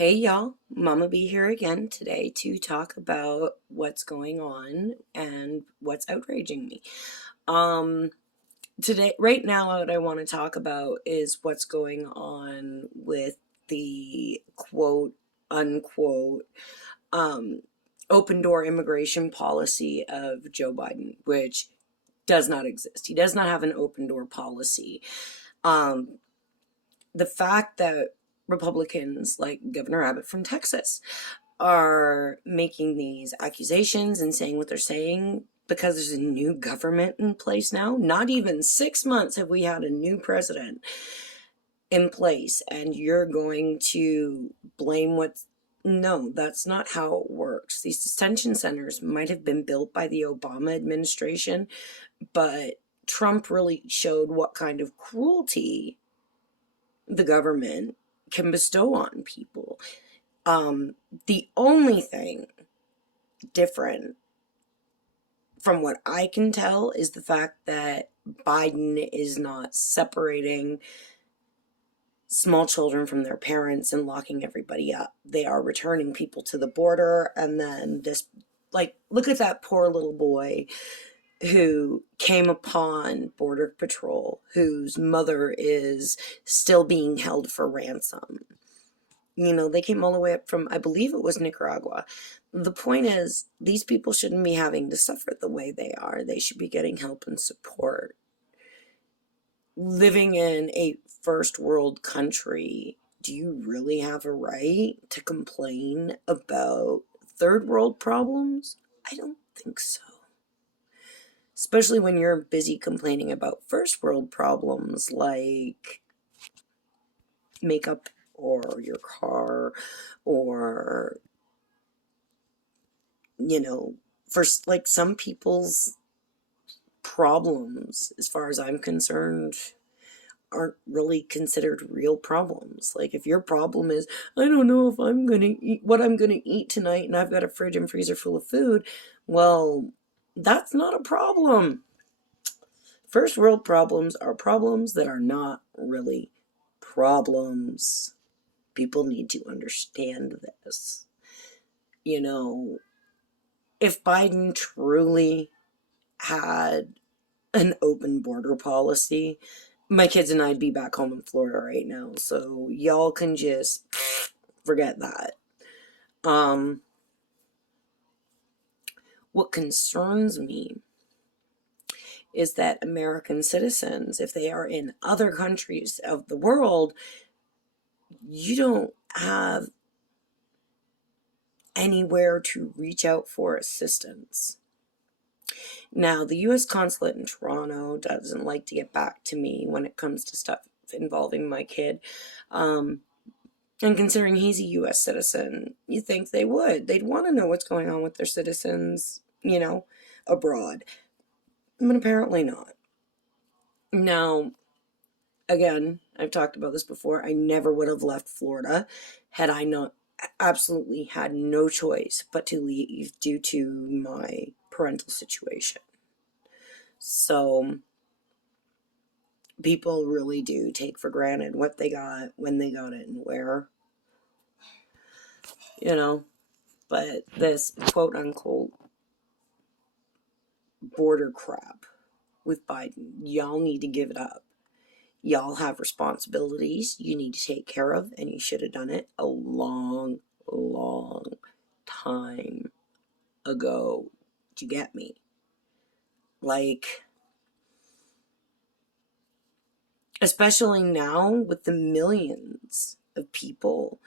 Hey y'all, Mama B here again today to talk about what's going on and what's outraging me. Um Today right now what I want to talk about is what's going on with the quote unquote um open door immigration policy of Joe Biden, which does not exist. He does not have an open door policy. Um the fact that Republicans like Governor Abbott from Texas are making these accusations and saying what they're saying because there's a new government in place now. Not even 6 months have we had a new president in place, and you're going to blame what's. No, that's not how it works. These detention centers might have been built by the Obama administration, but Trump really showed what kind of cruelty the government can bestow on people. The only thing different from what I can tell is the fact that Biden is not separating small children from their parents and locking everybody up. They are returning people to the border, and then this, like, look at that poor little boy who came upon Border Patrol, whose mother is still being held for ransom. You know, they came all the way up from, I believe it was Nicaragua. The point is, these people shouldn't be having to suffer the way they are. They should be getting help and support. Living in a first world country, do you really have a right to complain about third world problems? I don't think so. Especially when you're busy complaining about first world problems like makeup or your car or, you know, for like some people's problems, as far as I'm concerned, aren't really considered real problems. Like if your problem is, I don't know if I'm going to eat what I'm going to eat tonight and I've got a fridge and freezer full of food, well, that's not a problem. First world problems are problems that are not really problems. People need to understand this. You know, if Biden truly had an open border policy, my kids and I'd be back home in Florida right now. So y'all can just forget that. Um, what concerns me is that American citizens, if they are in other countries of the world, you don't have anywhere to reach out for assistance. Now, the U.S. consulate in Toronto doesn't like to get back to me when it comes to stuff involving my kid. And considering he's a U.S. citizen, you think they would. They'd want to know what's going on with their citizens, abroad. But apparently not. Now, again, I've talked about this before. I never would have left Florida had I not absolutely had no choice but to leave due to my parental situation. So people really do take for granted what they got, when they got it, and where, But this quote unquote border crap with Biden, y'all need to give it up. Y'all have responsibilities you need to take care of, and you should have done it a long, long time ago. Do you get me? Like, especially now with the millions of people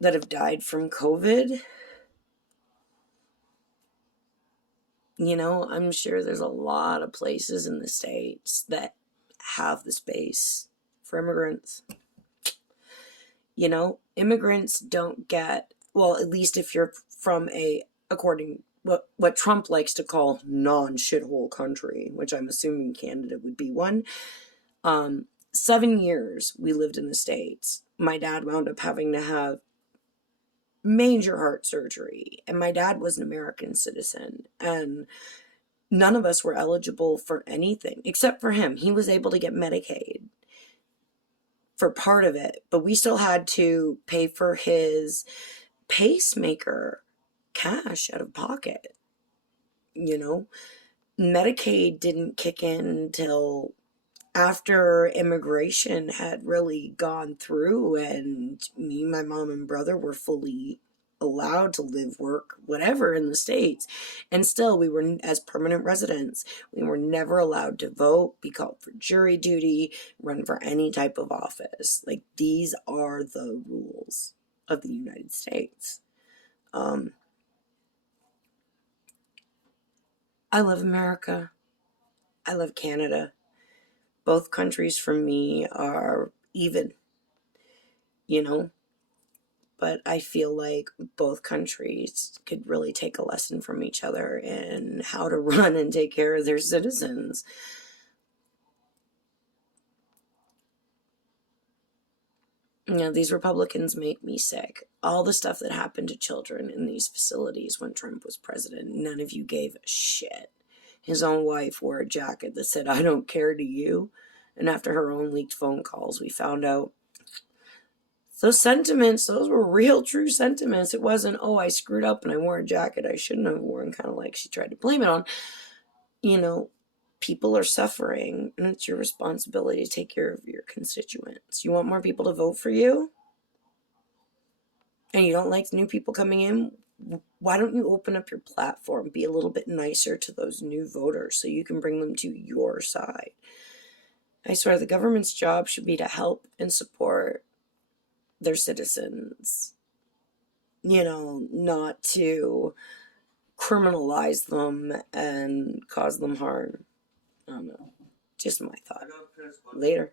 that have died from COVID. I'm sure there's a lot of places in the States that have the space for immigrants. Immigrants don't get, well, at least if you're from according what Trump likes to call non-shithole country, which I'm assuming Canada would be one. 7 years we lived in the States. My dad wound up having to have major heart surgery, and my dad was an American citizen, and none of us were eligible for anything except for him. He was able to get Medicaid for part of it, but we still had to pay for his pacemaker cash out of pocket. You know, Medicaid didn't kick in until after immigration had really gone through, and me, my mom, and brother were fully allowed to live, work, whatever in the States. And still, we were, as permanent residents, we were never allowed to vote, be called for jury duty, run for any type of office. Like, these are the rules of the United States. I love America. I love Canada. Both countries for me are even, you know, but I feel like both countries could really take a lesson from each other in how to run and take care of their citizens. You know, these Republicans make me sick. All the stuff that happened to children in these facilities when Trump was president, none of you gave a shit. His own wife wore a jacket that said, "I don't care to you." And after her own leaked phone calls, we found out those sentiments, those were real, true sentiments. It wasn't, "Oh, I screwed up and I wore a jacket I shouldn't have worn," kind of like she tried to blame it on. You know, people are suffering, and it's your responsibility to take care of your constituents. You want more people to vote for you, and you don't like new people coming in? Why don't you open up your platform, be a little bit nicer to those new voters so you can bring them to your side? I swear the government's job should be to help and support their citizens, you know, not to criminalize them and cause them harm. I don't know. Just my thought. Later.